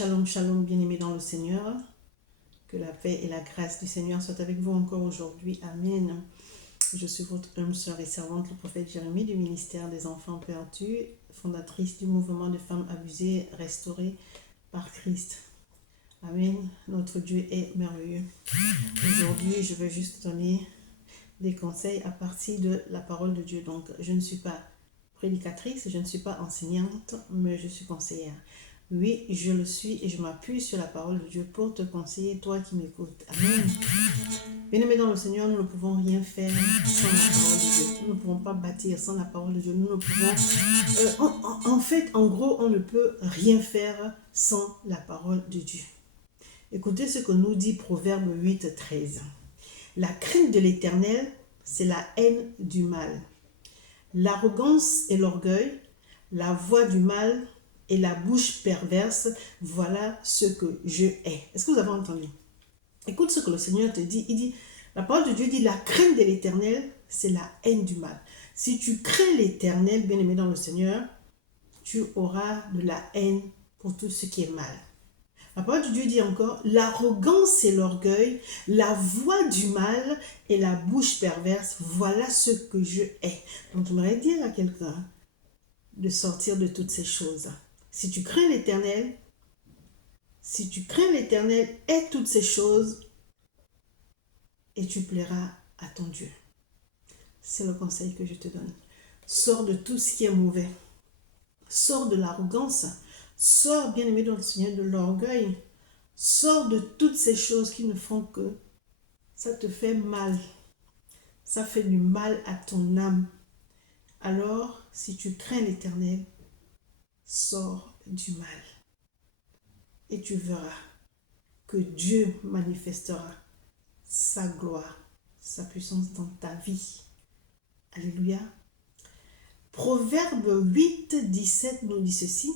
Shalom, shalom, bien-aimés dans le Seigneur. Que la paix et la grâce du Seigneur soient avec vous encore aujourd'hui. Amen. Je suis votre humble sœur et servante, le prophète Jérémie du ministère des enfants perdus, fondatrice du mouvement de femmes abusées, restaurées par Christ. Amen. Notre Dieu est merveilleux. Aujourd'hui, je vais juste donner des conseils à partir de la parole de Dieu. Donc, je ne suis pas prédicatrice, je ne suis pas enseignante, mais je suis conseillère. Oui, je le suis et je m'appuie sur la parole de Dieu pour te conseiller, toi qui m'écoutes. Amen. Bien-aimés dans le Seigneur, nous ne pouvons rien faire sans la parole de Dieu. Nous ne pouvons pas bâtir sans la parole de Dieu. Nous ne pouvons... en fait, en gros, on ne peut rien faire sans la parole de Dieu. Écoutez ce que nous dit Proverbe 8, 13. La crainte de l'Éternel, c'est la haine du mal. L'arrogance et l'orgueil, la voix du mal et la bouche perverse, voilà ce que je hais. Est-ce que vous avez entendu? Écoute ce que le Seigneur te dit. Il dit, la parole de Dieu dit, la crainte de l'Éternel, c'est la haine du mal. Si tu crains l'Éternel, bien-aimé dans le Seigneur, tu auras de la haine pour tout ce qui est mal. La parole de Dieu dit encore, l'arrogance et l'orgueil, la voix du mal et la bouche perverse, voilà ce que je hais. Donc, j'aimerais dire à quelqu'un de sortir de toutes ces choses. Si tu crains l'Éternel, aie toutes ces choses et tu plairas à ton Dieu. C'est le conseil que je te donne. Sors de tout ce qui est mauvais. Sors de l'arrogance. Sors, bien-aimé dans le Seigneur, de l'orgueil. Sors de toutes ces choses qui ne font que ça te fait mal. Ça fait du mal à ton âme. Alors, si tu crains l'Éternel, sors du mal. Et tu verras que Dieu manifestera sa gloire, sa puissance dans ta vie. Alléluia. Proverbe 8, 17 nous dit ceci.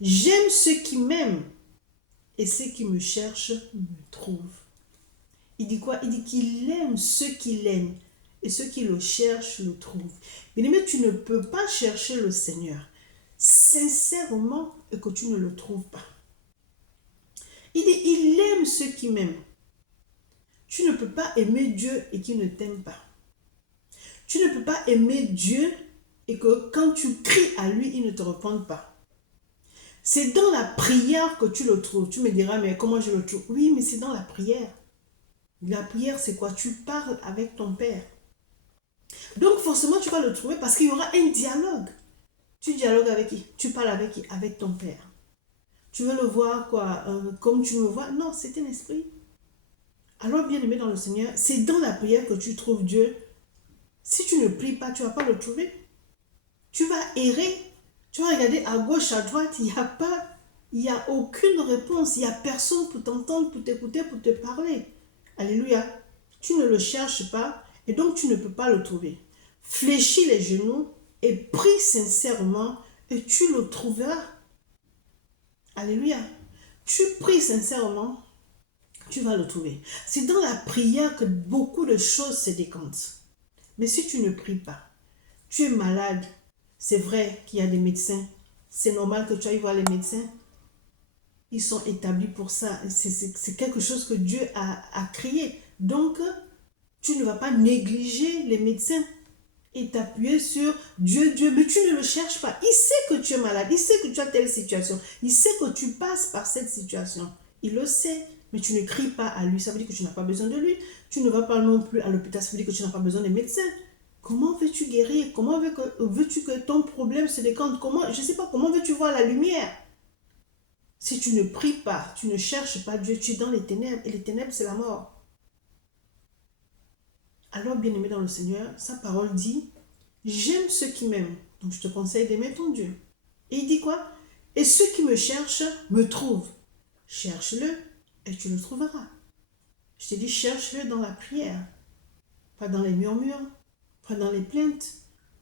J'aime ceux qui m'aiment et ceux qui me cherchent me trouvent. Il dit quoi? Il dit qu'il aime ceux qui l'aiment et ceux qui le cherchent le trouvent. Bien-aimé, tu ne peux pas chercher le Seigneur sincèrement et que tu ne le trouves pas. Il dit, il aime ceux qui m'aiment. Tu ne peux pas aimer Dieu et qu'il ne t'aime pas. Tu ne peux pas aimer Dieu et que quand tu cries à lui, il ne te réponde pas. C'est dans la prière que tu le trouves. Tu me diras, mais comment je le trouve? Oui, mais c'est dans la prière. La prière, c'est quoi? Tu parles avec ton Père. Donc, forcément, tu vas le trouver parce qu'il y aura un dialogue. Tu dialogues avec qui? Tu parles avec qui? Avec ton Père. Tu veux le voir quoi? Comme tu me vois? Non, c'est un esprit. Alors, bien-aimé dans le Seigneur, c'est dans la prière que tu trouves Dieu. Si tu ne pries pas, tu ne vas pas le trouver. Tu vas errer. Tu vas regarder à gauche, à droite. Il n'y a aucune réponse. Il n'y a personne pour t'entendre, pour t'écouter, pour te parler. Alléluia. Tu ne le cherches pas et donc tu ne peux pas le trouver. Fléchis les genoux et prie sincèrement et tu le trouveras. Alléluia. Tu pries sincèrement, tu vas le trouver. C'est dans la prière que beaucoup de choses se décantent. Mais si tu ne pries pas, tu es malade. C'est vrai qu'il y a des médecins. C'est normal que tu ailles voir les médecins. Ils sont établis pour ça. C'est quelque chose que Dieu a créé. Donc, tu ne vas pas négliger les médecins et t'appuyer sur Dieu, mais tu ne le cherches pas. Il sait que tu es malade. Il sait que tu as telle situation. Il sait que tu passes par cette situation. Il le sait, mais tu ne cries pas à lui. Ça veut dire que tu n'as pas besoin de lui. Tu ne vas pas non plus à l'hôpital. Ça veut dire que tu n'as pas besoin des médecins. Comment veux-tu guérir? Comment veux-tu que ton problème se décante? Je ne sais pas, comment veux-tu voir la lumière? Si tu ne pries pas, tu ne cherches pas Dieu, tu es dans les ténèbres. Et les ténèbres, c'est la mort. Alors, bien-aimé dans le Seigneur, sa parole dit, j'aime ceux qui m'aiment. Donc, je te conseille d'aimer ton Dieu. Et il dit quoi? Et ceux qui me cherchent me trouvent. Cherche-le et tu le trouveras. Je te dis, cherche-le dans la prière. Pas dans les murmures, pas dans les plaintes,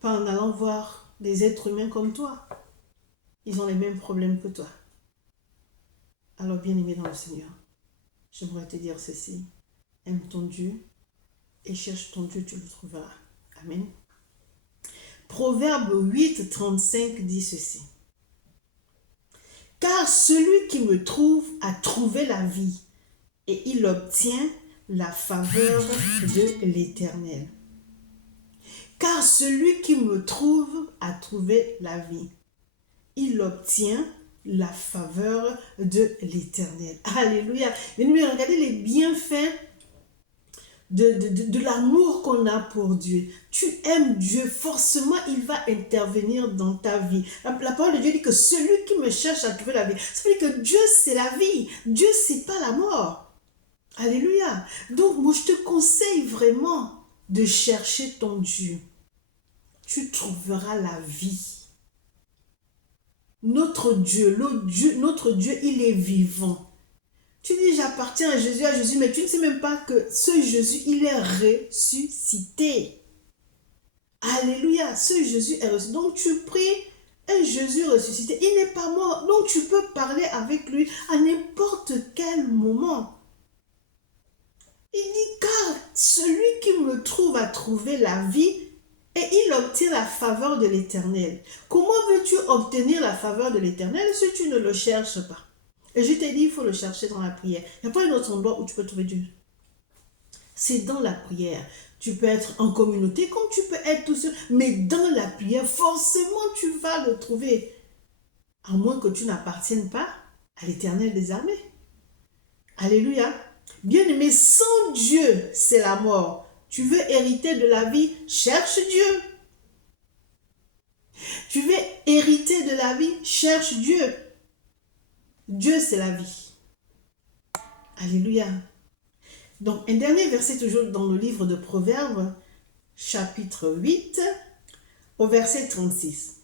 pas en allant voir des êtres humains comme toi. Ils ont les mêmes problèmes que toi. Alors, bien-aimé dans le Seigneur, j'aimerais te dire ceci. Aime ton Dieu et cherche ton Dieu, tu le trouveras. Amen. Proverbe 8, 35 dit ceci. Car celui qui me trouve a trouvé la vie et il obtient la faveur de l'Éternel. Car celui qui me trouve a trouvé la vie. Il obtient la faveur de l'Éternel. Alléluia. Mais regardez les bienfaits de l'amour qu'on a pour Dieu. Tu aimes Dieu, forcément il va intervenir dans ta vie. La parole de Dieu dit que celui qui me cherche a trouvé la vie. Ça veut dire que Dieu c'est la vie. Dieu c'est pas la mort. Alléluia. Donc moi je te conseille vraiment de chercher ton Dieu. Tu trouveras la vie. Notre Dieu, il est vivant. Tu dis, j'appartiens à Jésus, mais tu ne sais même pas que ce Jésus, il est ressuscité. Alléluia, ce Jésus est ressuscité. Donc tu pries un Jésus ressuscité. Il n'est pas mort. Donc tu peux parler avec lui à n'importe quel moment. Il dit, car celui qui me trouve a trouvé la vie et il obtient la faveur de l'Éternel. Comment veux-tu obtenir la faveur de l'Éternel si tu ne le cherches pas? Et je t'ai dit, il faut le chercher dans la prière. Il n'y a pas un autre endroit où tu peux trouver Dieu. C'est dans la prière. Tu peux être en communauté comme tu peux être tout seul. Mais dans la prière, forcément, tu vas le trouver. À moins que tu n'appartiennes pas à l'Éternel des armées. Alléluia. Bien-aimé, sans Dieu, c'est la mort. Tu veux hériter de la vie, cherche Dieu. Tu veux hériter de la vie, cherche Dieu. Dieu, c'est la vie. Alléluia. Donc, un dernier verset toujours dans le livre de Proverbes, chapitre 8, au verset 36.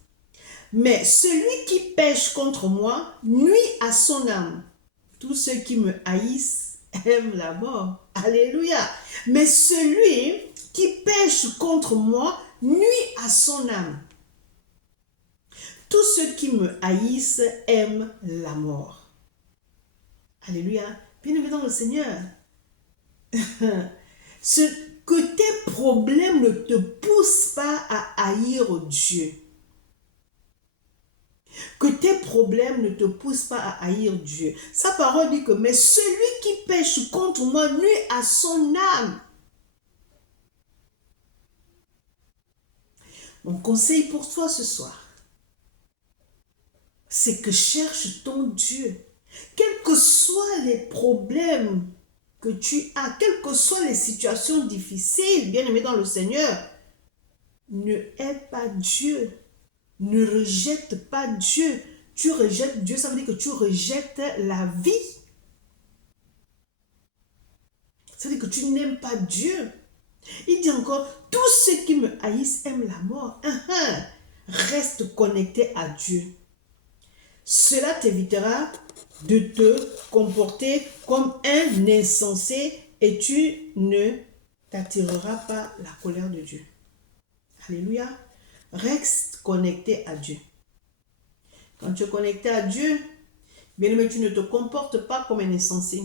Mais celui qui pêche contre moi nuit à son âme. Tous ceux qui me haïssent aiment la mort. Alléluia. Mais celui qui pêche contre moi nuit à son âme. Tous ceux qui me haïssent aiment la mort. Alléluia. Bien-aimé dans le Seigneur. Que tes problèmes ne te poussent pas à haïr Dieu. Que tes problèmes ne te poussent pas à haïr Dieu. Sa parole dit que, mais celui qui pêche contre moi nuit à son âme. Mon conseil pour toi ce soir, c'est que cherche ton Dieu. Quels que soient les problèmes que tu as, quelles que soient les situations difficiles, bien-aimé dans le Seigneur, ne hais pas Dieu. Ne rejette pas Dieu. Tu rejettes Dieu, ça veut dire que tu rejettes la vie. Ça veut dire que tu n'aimes pas Dieu. Il dit encore, tous ceux qui me haïssent aiment la mort. Reste connecté à Dieu. Cela t'évitera de te comporter comme un insensé et tu ne t'attireras pas la colère de Dieu. Alléluia. Reste connecté à Dieu. Quand tu es connecté à Dieu, bien aimé, tu ne te comportes pas comme un insensé.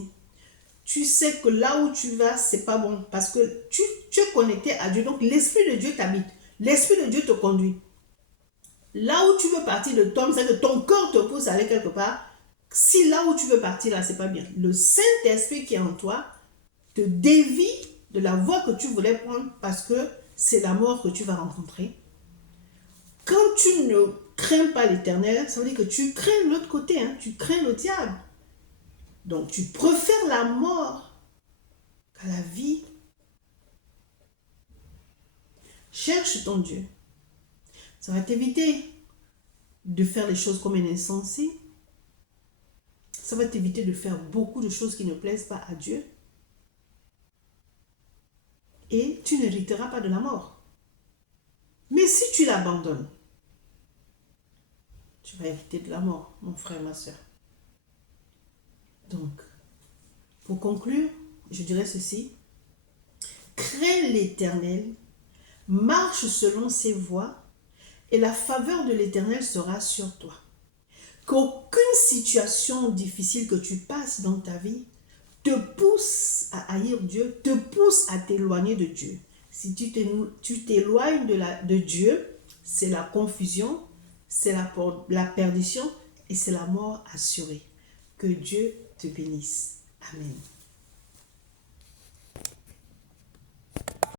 Tu sais que là où tu vas, c'est pas bon. Parce que tu es connecté à Dieu. Donc l'Esprit de Dieu t'habite. L'Esprit de Dieu te conduit. Là où tu veux partir de toi, c'est que ton cœur te pousse à aller quelque part. Si là où tu veux partir, là, c'est pas bien. Le Saint-Esprit qui est en toi te dévie de la voie que tu voulais prendre parce que c'est la mort que tu vas rencontrer. Quand tu ne crains pas l'Éternel, ça veut dire que tu crains l'autre côté, tu crains le diable. Donc tu préfères la mort qu'à la vie. Cherche ton Dieu. Ça va t'éviter de faire les choses comme un insensé. Ça va t'éviter de faire beaucoup de choses qui ne plaisent pas à Dieu. Et tu n'hériteras pas de la mort. Mais si tu l'abandonnes, tu vas hériter de la mort, mon frère, ma soeur. Donc, pour conclure, je dirais ceci. Crains l'Éternel, marche selon ses voies, et la faveur de l'Éternel sera sur toi. Qu'aucune situation difficile que tu passes dans ta vie te pousse à haïr Dieu, te pousse à t'éloigner de Dieu. Si tu t'éloignes de Dieu, c'est la confusion, c'est la perdition et c'est la mort assurée. Que Dieu te bénisse. Amen.